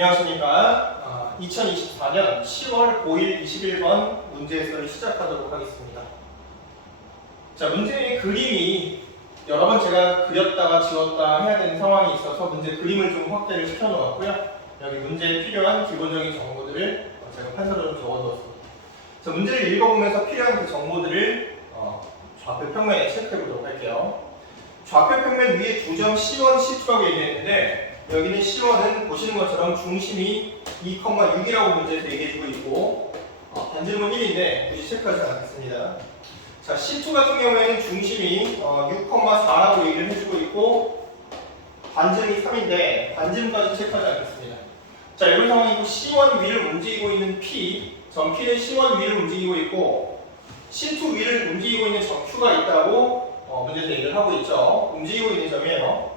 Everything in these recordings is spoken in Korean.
안녕하십니까. 2024년 10월 5일 21번 문제해설을 시작하도록 하겠습니다. 자, 문제의 그림이 여러 번 제가 그렸다가 지웠다 해야 되는 상황이 있어서 문제 그림을 좀 확대를 시켜 놓았고요. 여기 문제에 필요한 기본적인 정보들을 제가 판서로 좀 적어 두었습니다. 자, 문제를 읽어보면서 필요한 그 정보들을 좌표 평면에 체크해 보도록 할게요. 좌표 평면 위에 두 점 C1, C2라고 얘기했는데 여기는 C1은 보시는 것처럼 중심이 2,6이라고 문제에서 얘기해주고 있고 반지름은 1인데 굳이 체크하지 않겠습니다. 자, C2 같은 경우에는 중심이 6,4라고 얘기를 해주고 있고 반지름이 3인데 반지름까지 체크하지 않겠습니다. 자, 이런 상황이고 C1 위를 움직이고 있는 P, 점 P는 C1 위를 움직이고 있고 C2 위를 움직이고 있는 점 Q가 있다고 문제에서 얘기를 하고 있죠. 움직이고 있는 점이에요.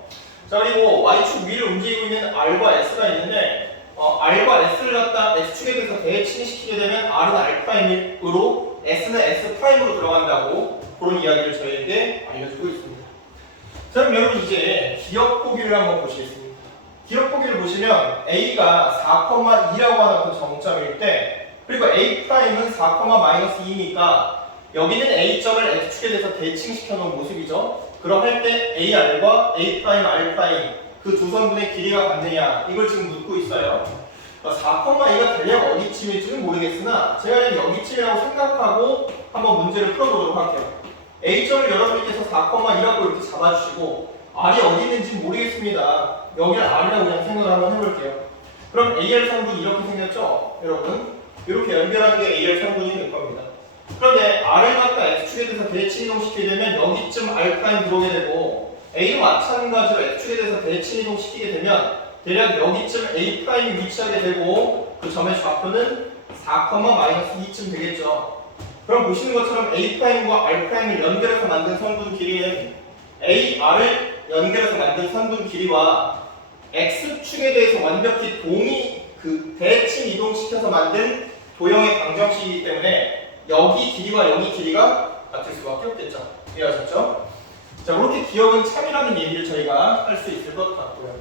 자, 그리고 Y축 위를 움직이고 있는 R과 S가 있는데 R과 S를 갖다 X축에 대해서 대칭시키게 되면 R은 R'으로 S는 S'으로 들어간다고 그런 이야기를 저희에게 알려주고 있습니다. 자, 그럼 여러분 이제 기억 보기를 한번 보시겠습니다. 기억 보기를 보시면 A가 4,2라고 하는 그 정점일 때 그리고 A'은 4,-2니까 여기는 A점을 X축에 대해서 대칭시켜 놓은 모습이죠. 그럼 할 때 AR과 A', R' 그 두 선분의 길이가 같느냐 이걸 지금 묻고 있어요. 4,2가 대략 어디쯤일지는 모르겠으나 제가 여기쯤이라고 생각하고 한번 문제를 풀어보도록 할게요. A점을 여러분께서 4,2라고 이렇게 잡아주시고 R이 어디 있는지 모르겠습니다. 여기를 R이라고 그냥 생각을 한번 해볼게요. 그럼 AR 선분이 이렇게 생겼죠? 여러분 이렇게 연결하는 게 AR 선분이 될 겁니다. 그런데 R을 갖다 X축에 대해서 대칭이동시키게 되면 여기쯤 R' 들어오게 되고 A도 마찬가지로 X축에 대해서 대칭이동시키게 되면 대략 여기쯤 A' 위치하게 되고 그 점의 좌표는 4,-2쯤 되겠죠. 그럼 보시는 것처럼 A'과 R'을 연결해서 만든 선분 길이는 AR을 연결해서 만든 선분 길이와 X축에 대해서 완벽히 대칭 이동시켜서 만든 도형의 방정식이기 때문에 여기 길이와 여기 길이가 같을 수밖에 없겠죠. 이해하셨죠? 자, 이렇게 기억은 참이라는 얘기를 저희가 할 수 있을 것 같고요.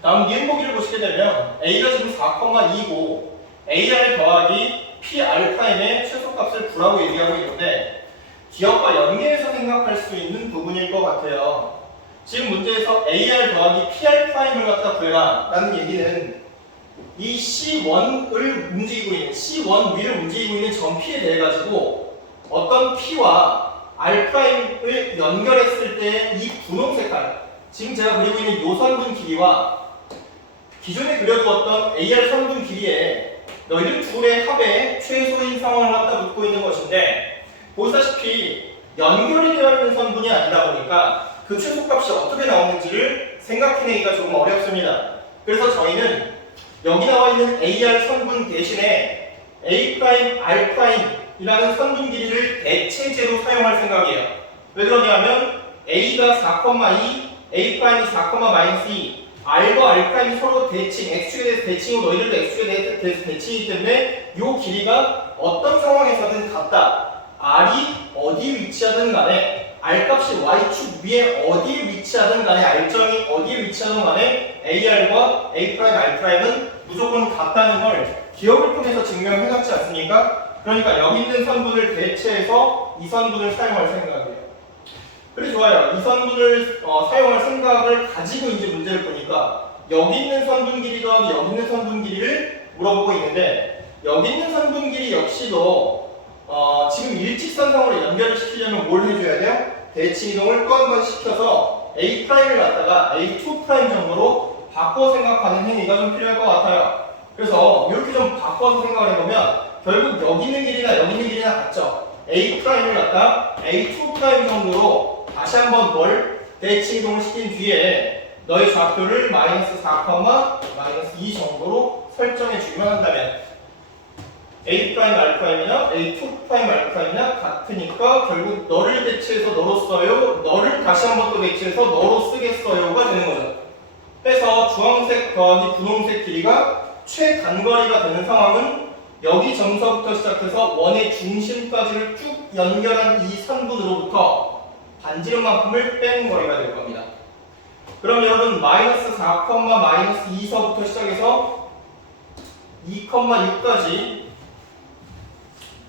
다음 니은 보기를 보시게 되면 A가 지금 4,2고 AR 더하기 PR'의 최소값을 9라고 얘기하고 있는데 기억과 연계해서 생각할 수 있는 부분일 것 같아요. 지금 문제에서 AR 더하기 PR'을 갖다 구해라 라는 얘기는 이 C1을 움직이고 있는 C1 위를 움직이고 있는 점 P에 대해 가지고 어떤 P와 R'을 연결했을 때 이 분홍 색깔 지금 제가 그리고 있는 요 선분 길이와 기존에 그려두었던 AR 선분 길이에 너희들 둘의 합의 최소인 상황을 갖다 묻고 있는 것인데 보시다시피 연결이 되어 있는 선분이 아니다 보니까 그 최소값이 어떻게 나오는지를 생각해내기가 조금 어렵습니다. 그래서 저희는 여기 나와 있는 AR 선분 대신에 A', R'이라는 선분 길이를 대체제로 사용할 생각이에요. 왜 그러냐면 A가 4,2, A'이 4,-2, R과 R'이 서로 대칭, X축에 대해서 대칭이고 너희들도 X축에 대해서 대칭이기 때문에 이 길이가 어떤 상황에서든 같다. R이 어디 위치하든 간에 R값이 Y축 위에 어디에 위치하든 간에 R점이 어디에 위치하든 간에 AR과 A', R'은 무조건 같다는 걸 기억을 통해서 증명해놨지 않습니까? 그러니까 여기 있는 선분을 대체해서 이 선분을 사용할 생각이에요. 그래 좋아요. 이 선분을 사용할 생각을 가지고 이제 문제를 보니까 여기 있는 선분 길이 더하기 여기 있는 선분 길이를 물어보고 있는데 여기 있는 선분 길이 역시도 지금 일직선상으로 연결을 시키려면 뭘 해줘야 돼요? 대칭 이동을 또 한 번 시켜서 A'를 갖다가 A2' 정도로 바꿔 생각하는 행위가 좀 필요할 것 같아요. 그래서 이렇게 좀 바꿔서 생각을 해보면 결국 여기 있는 길이나 여기 있는 길이나 같죠? A'를 갖다 A2' 정도로 다시 한번 뭘 대칭 이동을 시킨 뒤에 너의 좌표를 -4,-2 정도로 설정해 주기만 한다면 A', R'이나 A2' R'이나 같으니까 결국 너를 대체해서 너로 써요. 너를 다시 한번 또 대체해서 너로 쓰겠어요가 되는 거죠. 그래서 주황색 더하기 분홍색 길이가 최단거리가 되는 상황은 여기 점서부터 시작해서 원의 중심까지를 쭉 연결한 이 선분으로부터 반지름만큼을 뺀 거리가 될 겁니다. 그럼 여러분 마이너스 4, 마이너스 2서부터 시작해서 2,6까지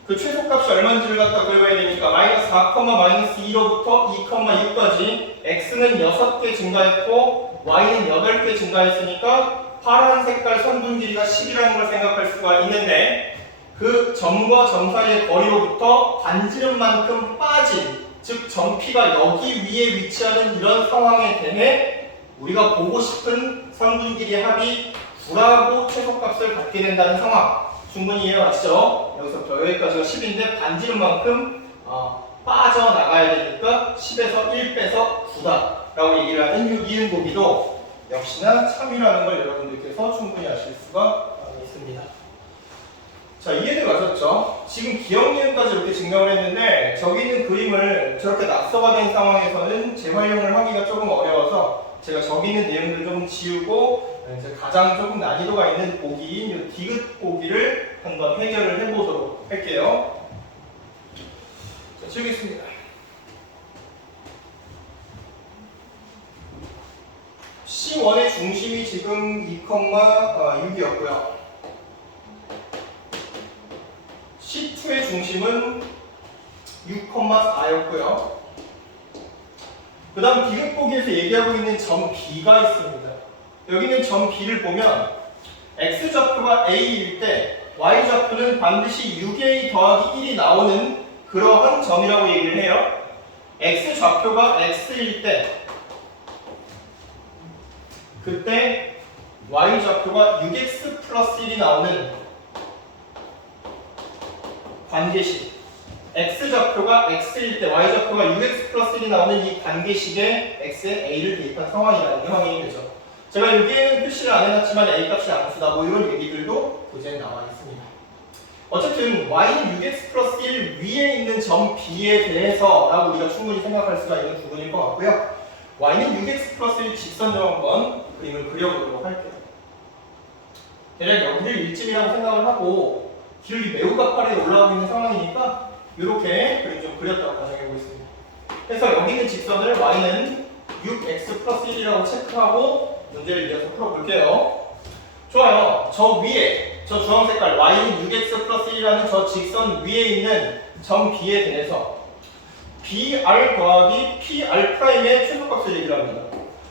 그 최소값이 얼마인지를 갖다 구해봐야 되니까 마이너스 4, 마이너스 2로부터 2,6까지 x는 6개 증가했고 y는 8개 증가했으니까 파란 색깔 선분 길이가 10이라는 걸 생각할 수가 있는데 그 점과 점 사이의 거리로부터 반지름만큼 빠진 즉 점P가 여기 위에 위치하는 이런 상황에 대해 우리가 보고 싶은 선분 길이 합이 9라고 최소값을 갖게 된다는 상황 충분히 이해가 가시죠? 여기서부터 여기까지가 10인데 반지름만큼 빠져나가야 되니까 10에서 1 빼서 9다 라고 얘기를 하는 이 이응고기도 역시나 참이라는 걸 여러분들께서 충분히 아실 수가 있습니다. 자, 이해들 가셨죠? 지금 기억니은까지 이렇게 증명을 했는데 저기 있는 그림을 저렇게 낙서가 된 상황에서는 재활용을 하기가 조금 어려워서 제가 저기 있는 내용들 좀 지우고 이제 가장 조금 난이도가 있는 보기인 이 디귿 보기를 한번 해결을 해보도록 할게요. 자, 지우겠습니다. C1의 중심이 지금 2,6이었고요. C2의 중심은 6,4였고요. 그 다음 디귿 보기에서 얘기하고 있는 점 B가 있습니다. 여기 있는 점 B를 보면 X좌표가 A일 때 Y좌표는 반드시 6A 더하기 1이 나오는 그러한 점이라고 얘기를 해요. X좌표가 X일 때 그때 Y좌표가 6X 플러스 1이 나오는 관계식 X좌표가 X일 때 Y좌표가 6X 플러스 1이 나오는 이 관계식에 X에 A를 대입한 상황이라는 게 확인이 되죠. 제가 여기에는 표시를 안 해놨지만 A 값이 양수다 뭐 이런 얘기들도 교재에 나와 있습니다. 어쨌든 Y는 6X 플러스 1 위에 있는 점 B에 대해서 라고 우리가 충분히 생각할 수가 있는 부분일 것 같고요. Y는 6X 플러스 1 직선으로 한번 그림을 그려보도록 할게요. 대략 여기를 1쯤이라고 생각을 하고 기울기 매우 가파르게 올라가고 있는 상황이니까 이렇게 그림 좀 그렸다고 가정해 보겠습니다. 그래서 여기 있는 직선을 y는 6x 플러스 1이라고 체크하고 문제를 이어서 풀어볼게요. 좋아요. 저 위에 저 주황 색깔 y는 6x 플러스 1이라는 저 직선 위에 있는 점 B에 대해서 BR 더하기 PR'의 최소값을 얘기를 합니다.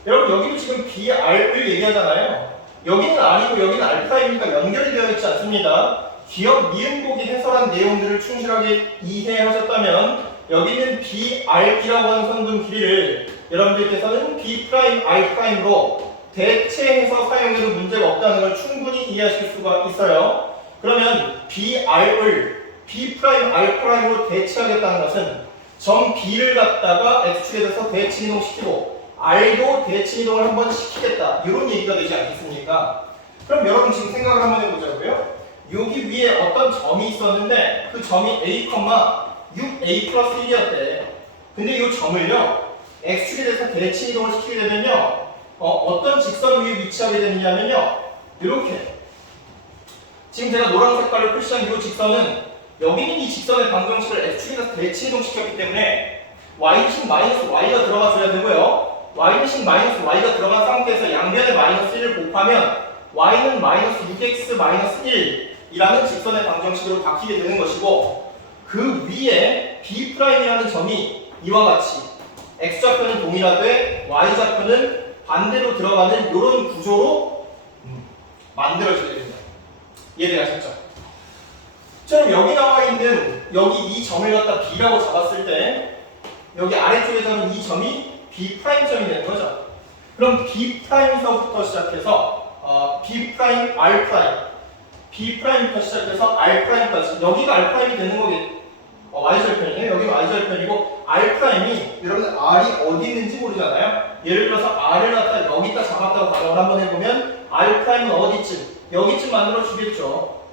여러분 여기도 지금 BR을 얘기하잖아요. 여기는 R이고 여기는 R'이니까 연결이 되어 있지 않습니다. 기억 미음보기 해설한 내용들을 충실하게 이해하셨다면 여기는 BR이라고 하는 선분 길이를 여러분들께서는 B'R'로 대체해서 사용해도 문제가 없다는 걸 충분히 이해하실 수가 있어요. 그러면 BR을 B'R'로 대체하겠다는 것은 점 B를 갖다가 X축에 대해서 대칭 이동시키고 R도 대칭 이동을 한번 시키겠다 이런 얘기가 되지 않겠습니까? 그럼 여러분 지금 생각을 한번 해보자고요. 여기 위에 어떤 점이 있었는데 그 점이 A, 6A 플러스 1이었대. 근데 이 점을요 X축에 대해서 대칭 이동을 시키게 되면요 어떤 직선 위에 위치하게 되느냐면요 이렇게 지금 제가 노란 색깔로 표시한 이 직선은 여기 있는 이 직선의 방정식을 X축에 대해서 대칭 이동 시켰기 때문에 Y식 마이너스 Y가 들어가줘야 되고요 Y식 마이너스 Y가 들어간 상태에서 양변에 마이너스 1을 곱하면 Y는 마이너스 6X 마이너스 1 이라는 직선의 방정식으로 바뀌게 되는 것이고 그 위에 B'이라는 점이 이와 같이 X좌표는 동일하되 Y좌표는 반대로 들어가는 이런 구조로 만들어지게 됩니다. 이해되셨죠? 그럼 여기 나와 있는 여기 이 점을 갖다 B라고 잡았을 때 여기 아래쪽에서는 이 점이 B'점이 되는 거죠. 그럼 B'서부터 시작해서 B'R' B'부터 시작해서 R'까지 여기가 R'이 되는 거겠 Y절편이네요. 여기가 Y절편이고 R'이 여러분 R이 어디 있는지 모르잖아요. 예를 들어서 R을 갖다 여기다 잡았다고 가정을 한번 해보면 R'은 어디쯤? 여기쯤 만들어 주겠죠.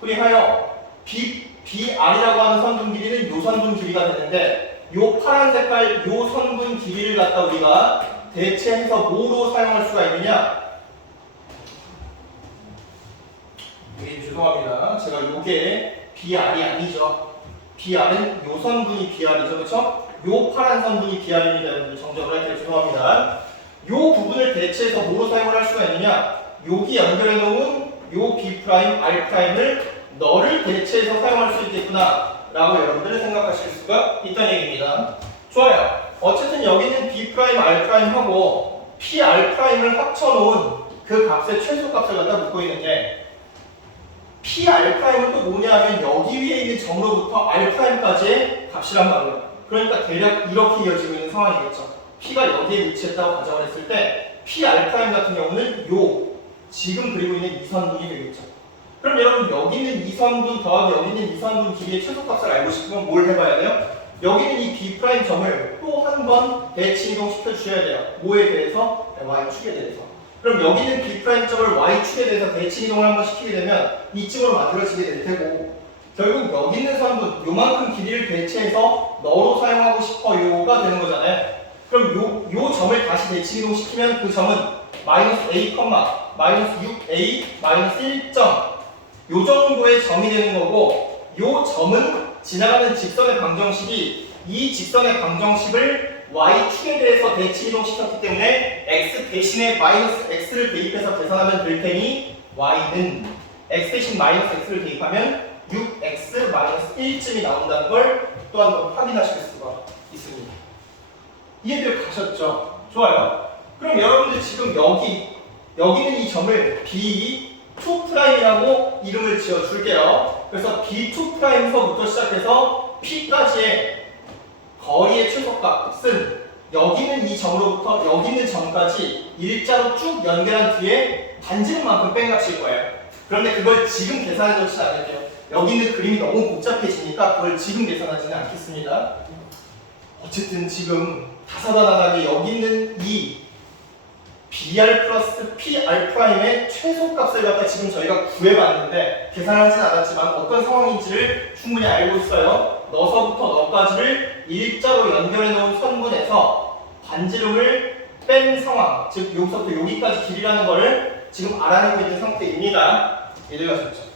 그리하여 BR이라고 하는 선분 길이는 요 선분 길이가 되는데 요 파란 색깔 요 선분 길이를 갖다 우리가 대체해서 뭐로 사용할 수가 있느냐? 죄송합니다. 제가 요게 BR이 아니죠. BR은 요 선분이 BR이죠. 그렇죠? 요 파란 선분이 BR입니다. 여러분들 정정을 할게요. 죄송합니다. 요 부분을 대체해서 뭐로 사용을 할 수가 있느냐? 여기 연결해 놓은 요 B 프라임, R 프라임을 너를 대체해서 사용할 수 있겠구나 라고 여러분들은 생각하실 수가 있다는 얘기입니다. 좋아요. 어쨌든 여기는 B 프라임, R 프라임하고 PR 프라임을 합쳐놓은 그 값의 최소값을 갖다 묶고 있는데 PR 프라임은 또 뭐냐 하면 여기 위에 있는 점으로부터 R 프라임까지의 값이란 말이에요. 그러니까 대략 이렇게 이어지고 있는 상황이겠죠. P가 여기에 위치했다고 가정을 했을 때 PR 프라임 같은 경우는 요 지금 그리고 있는 이 선분이 되겠죠. 그럼 여러분 여기 있는 이 선분 더하기 여기 있는 이 선분 길이의 최소값을 알고 싶으면 뭘 해봐야 돼요? 여기 있는 이 B 프라임 점을 또 한 번 대칭 이동시켜 주셔야 돼요. 뭐에 대해서? Y축에 대해서. 그럼 여기 있는 B 프라임 점을 Y축에 대해서 대칭 이동을 한번 시키게 되면 이쯤으로 만들어지게 될 테고 결국 여기 있는 선분 요만큼 길이를 대체해서 너로 사용하고 싶어요가 되는 거잖아요. 그럼 요 점을 다시 대칭 이동시키면 그 점은 마이너스 A, 마이너스 6A, 마이너스 1점 요 정도의 점이 되는 거고 요 점은 지나가는 직선의 방정식이 이 직선의 방정식을 Y축에 대해서 대칭 이동시켰기 때문에 X 대신에 마이너스 X를 대입해서 계산하면 될 테니 Y는 X 대신 마이너스 X를 대입하면 6X 마이너스 1쯤이 나온다는 걸 또 한 번 확인하실 수가 있습니다. 이해들 가셨죠? 좋아요. 그럼 여러분들 지금 여기는 이 점을 B2'이라고 이름을 지어 줄게요. 그래서 B2'서부터 시작해서 P까지의 거리의 최소값은 여기는 이 점으로부터 여기 있는 점까지 일자로 쭉 연결한 뒤에 반지름만큼 뺀 값일 거예요. 그런데 그걸 지금 계산해 놓지 않을게요. 여기 있는 그림이 너무 복잡해지니까 그걸 지금 계산하지는 않겠습니다. 어쨌든 지금 다사다난하게 여기 있는 이 BR 플러스 PR 프라임의 최소값을 갖다 지금 저희가 구해봤는데 계산하진 않았지만 어떤 상황인지를 충분히 알고 있어요. 너서부터 너까지를 일자로 연결해 놓은 선분에서 반지름을 뺀 상황, 즉 여기서부터 여기까지 길이라는 거를 지금 알아내고 있는 상태입니다. 이해되셨죠?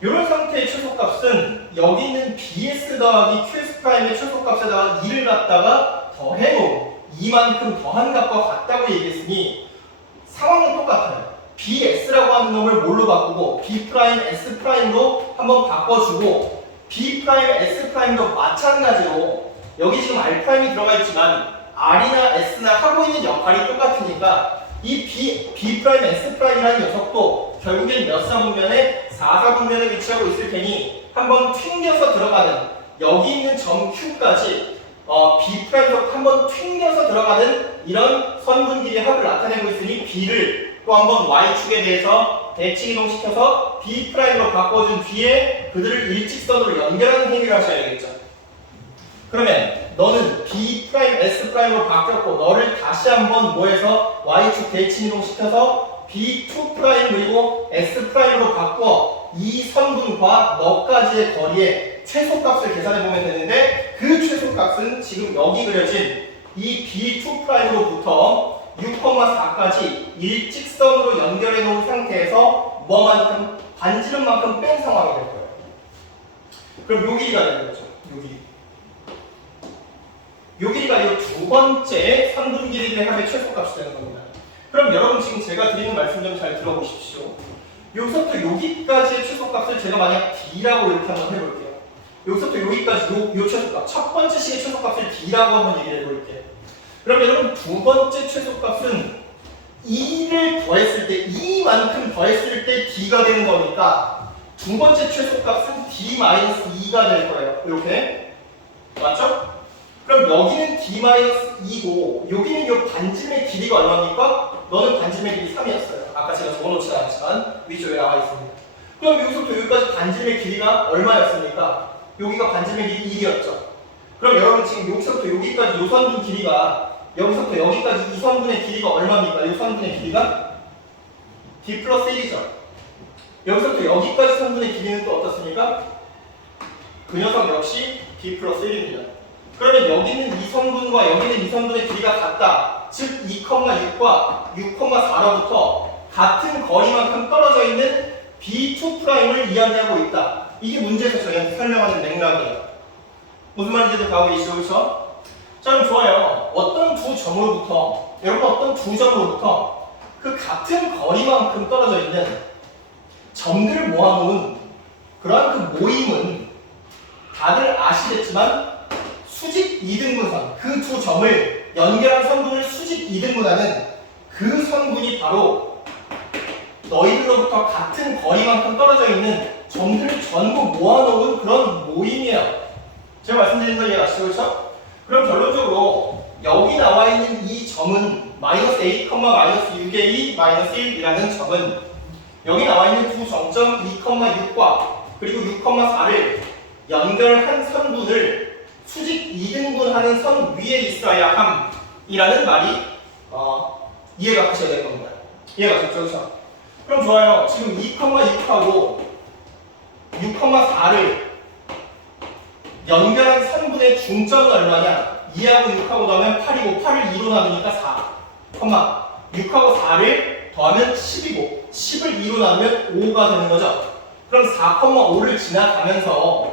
이런 상태의 최소값은 여기 있는 BS 더하기 QS 프라임의 최소값에다가 2를 갖다가 더해놓은 이만큼 더한 값과 같다고 얘기했으니 상황은 똑같아요. BX라고 하는 놈을 뭘로 바꾸고 B 프라임 S 프라임로 한번 바꿔주고 B 프라임 S 프라임도 마찬가지로 여기 지금 R 프라임이 들어가 있지만 R이나 S나 하고 있는 역할이 똑같으니까 이 B 프라임 S 프라임이라는 녀석도 결국엔 몇 사분면에 4사분면에 위치하고 있을 테니 한번 튕겨서 들어가는 여기 있는 점 Q까지 B 프라임으로 한번 튕겨서 들어가는 이런 선분 길이의 합을 나타내고 있으니 B를 또 한번 Y축에 대해서 대칭 이동시켜서 B 프라임으로 바꿔준 뒤에 그들을 일직선으로 연결하는 행위를 하셔야 되겠죠. 그러면 너는 B 프라임 S 프라임으로 바뀌었고 너를 다시 한번 뭐해서 Y축 대칭 이동시켜서 B2 프라임 그리고 S 프라임으로 바꿔 이 선분과 너까지의 거리의 최소값을 계산해보면 되는데 그 최소값은 지금 여기 그려진 이 B2 프라임으로부터 6,4까지 일직선으로 연결해 놓은 상태에서 뭐만큼? 반지름만큼 뺀 상황이 될 거예요. 그럼 요 길이가 되는 거죠. 요 길이. 요 길이가 이 두 번째 선분 길이들의 합의 최소값이 되는 겁니다. 그럼 여러분 지금 제가 드리는 말씀 좀 잘 들어보십시오. 여기서부터 여기까지의 최소값을 제가 만약 D라고 이렇게 한번 해볼게요. 여기서부터 여기까지 요 최소값, 첫 번째 식의 최소값을 D라고 한번 얘기를 해볼게요. 그럼 여러분 두 번째 최소값은 2를 더했을 때, 이만큼 더했을 때 D가 되는 거니까 두 번째 최소값은 D-2가 될 거예요. 이렇게. 맞죠? 그럼 여기는 D-2고 여기는 이 반지름의 길이가 얼마입니까? 너는 반지름의 길이 3이었어요. 아까 제가 적어놓지 않았지만 위쪽에 나와 있습니다. 그럼 여기서부터 여기까지 반지름의 길이가 얼마였습니까? 여기가 반지름의 길이 1이었죠. 그럼 여러분 지금 여기서부터 여기까지 이 선분 길이가 여기서부터 여기까지 이 선분의 길이가 얼마입니까? 이 선분의 길이가 D 플러스 1이죠. 여기서부터 여기까지 선분의 길이는 또 어떻습니까? 그 녀석 역시 D 플러스 1입니다. 그러면 여기 있는 이 선분과 여기 있는 이 선분의 길이가 같다. 즉 2,6과 6,4로부터 같은 거리만큼 떨어져 있는 B2'을 이야기하고 있다. 이게 문제에서 저희한테 설명하는 맥락이에요. 무슨 말인지도 가고 계시죠? 그렇죠? 자, 그럼 좋아요. 어떤 두 점으로부터, 여러분 어떤 두 점으로부터 그 같은 거리만큼 떨어져 있는 점들을 모아놓은 그러한 그 모임은 다들 아시겠지만 수직 이등분선, 그 두 점을 연결한 선분을 수직 이등분하는 그 선분이 바로 너희들로부터 같은 거리만큼 떨어져 있는 점들을 전부 모아놓은 그런 모임이에요. 제가 말씀드린 거 이해가시죠? 그렇죠? 그럼 결론적으로 여기 나와 있는 이 점은 마이너스 a, 마이너스 6a, 마이너스 1이라는 점은 여기 나와 있는 두 정점 2,6과 그리고 6,4를 연결한 선분을 수직 이등분하는 선 위에 있어야 함이라는 말이 이해가 가셔야 될 겁니다. 이해가 가셨죠? 그렇죠? 그럼 좋아요. 지금 2,6하고 6,4를 연결한 선분의 중점은 얼마냐? 2하고 6하고 더하면 8이고 8을 2로 나누니까 4, 6하고 4를 더하면 10이고 10을 2로 나누면 5가 되는 거죠. 그럼 4,5를 지나가면서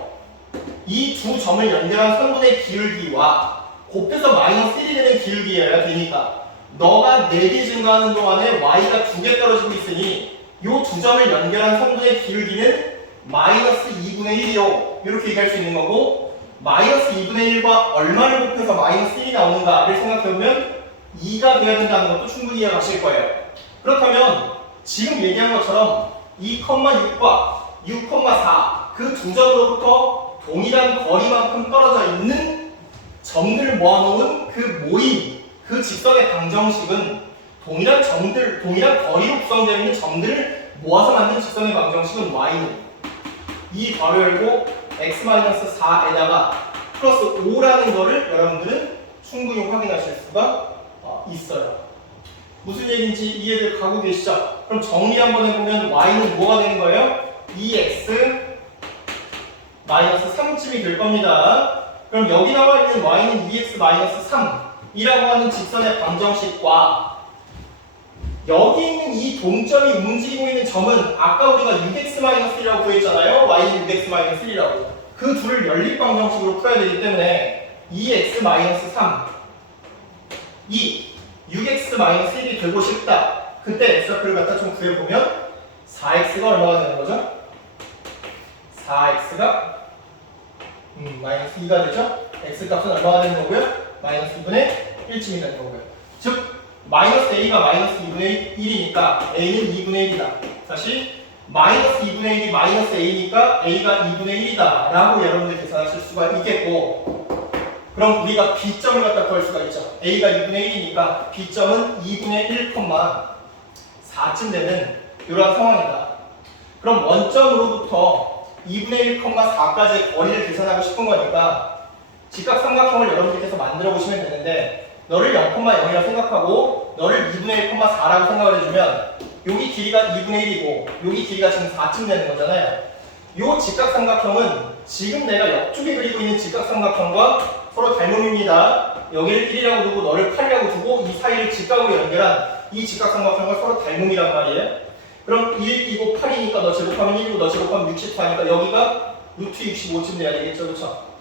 이 두 점을 연결한 선분의 기울기와 곱해서 마이너스 1이 되는 기울기여야 되니까 너가 4개 증가하는 동안에 y가 2개 떨어지고 있으니 이 두 점을 연결한 선분의 기울기는 마이너스 2분의 1이요. 이렇게 얘기할 수 있는 거고 마이너스 2분의 1과 얼마를 곱해서 마이너스 1이 나오는가를 생각해보면 2가 되어야 된다는 것도 충분히 이해가실 거예요. 그렇다면 지금 얘기한 것처럼 2,6과 6,4 그 두 점으로부터 동일한 거리만큼 떨어져 있는 점들을 모아놓은 그 모임, 그 직선의 방정식은 동일한 점들, 동일한 거리로 구성되어 있는 점들을 모아서 만든 직선의 방정식은 y는 이 괄호 열고 x-4에다가 플러스 5라는 거를 여러분들은 충분히 확인하실 수가 있어요. 무슨 얘기인지 이해들 가고 계시죠? 그럼 정리 한번 해보면 y는 뭐가 되는 거예요? 2x 3쯤이 될 겁니다. 그럼 여기 나와 있는 y는 2x 3이라고 하는 직선의 방정식과 여기 있는 이 동점이 움직이고 있는 점은 아까 우리가 6x-1이라고 구했잖아요. y는 6x-1이라고. 그 둘을 연립방정식으로 풀어야 되기 때문에 2x-3 이 6x-1이 되고 싶다. 그때 x좌표를 갖다 좀 구해보면 4x가 얼마가 되는 거죠? 4x가 마이너스 2가 되죠? x값은 얼마가 되는 거고요? 마이너스 2분의 1쯤이 되는 거고요. 즉 마이너스 a가 마이너스 2분의 1이니까 a는 2분의 1이다. 다시 마이너스 2분의 1이 마이너스 a니까 a가 2분의 1이다 라고 여러분들 계산하실 수가 있겠고 그럼 우리가 b점을 갖다 구할 수가 있죠. a가 2분의 1이니까 b점은 2분의 1,4쯤 되는 이러한 상황이다. 그럼 원점으로부터 2분의 1,4까지의 거리를 계산하고 싶은 거니까 직각삼각형을 여러분들께서 만들어 보시면 되는데 너를 0,0이라고 생각하고 너를 2분의 1,4라고 생각을 해주면 여기 길이가 2분의 1이고 여기 길이가 지금 4쯤 되는 거잖아요. 이 직각삼각형은 지금 내가 옆쪽에 그리고 있는 직각삼각형과 서로 닮음입니다. 여기를 1이라고 두고 너를 8이라고 두고 이 사이를 직각으로 연결한 이 직각삼각형과 서로 닮음이란 말이에요. 그럼 1이고 8이니까 너 제곱하면 1이고 너 제곱하면 64니까 여기가 루트 65쯤 돼야 되겠죠. 그렇죠?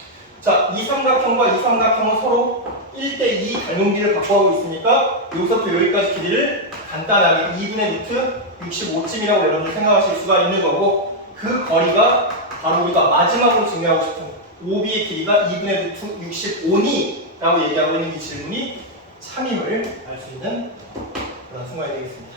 자, 이 삼각형과 이 삼각형은 서로 1대2 닮은비를 갖고 가고 있으니까 여기서부터 여기까지 길이를 간단하게 2분의 루트 65쯤이라고 여러분들 생각하실 수가 있는 거고 그 거리가 바로 우리가 마지막으로 증명하고 싶은 OB의 길이가 2분의 루트 65니 라고 얘기하고 있는 이 질문이 참임을 알 수 있는 그런 순간이 되겠습니다.